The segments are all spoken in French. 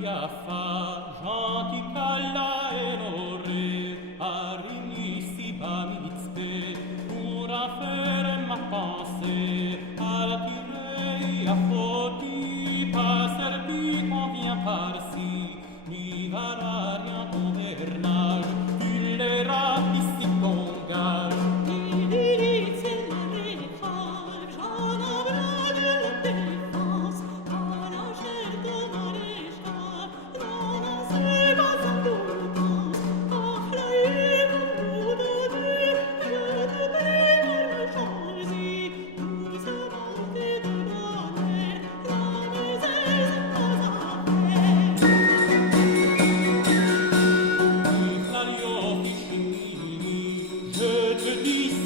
יפה, ז'אנטי קלה אנורי, הרימיסי במצפה, ורפר מה pensée, à tirer à fauti, passer du qu'on vient par-ci, n'y verra rien ton vernage, tu l'airas ici ton gage.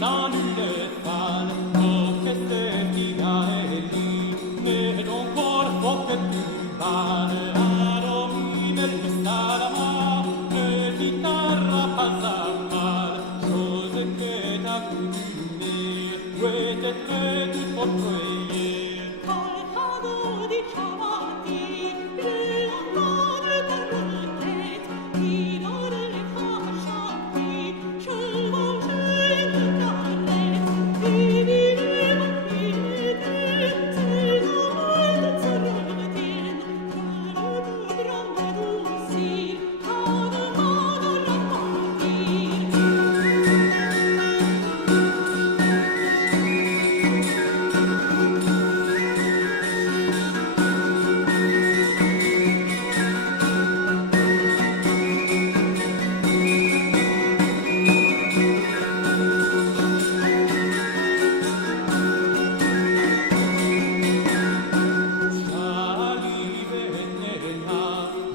Sans nul fan, oh que c'est Mihaeli, mais ton corps faut que tu bannes, Aromine de Salama, que guitare pas à mal, chose que t'as coutumée, où était très du portrait.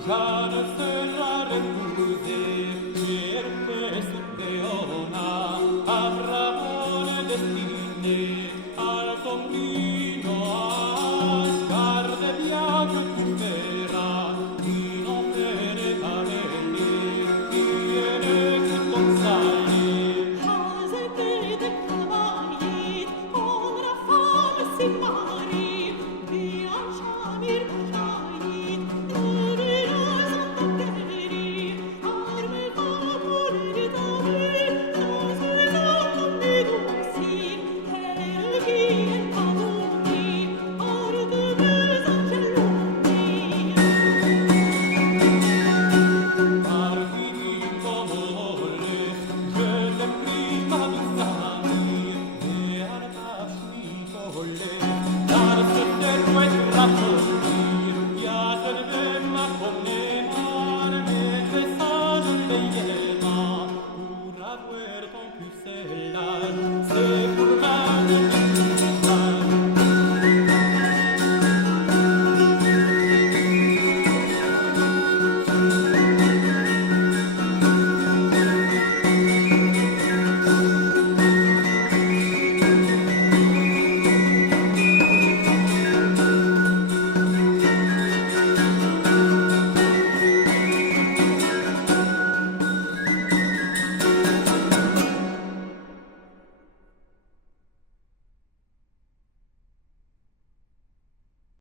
Je ne serai pas reposé.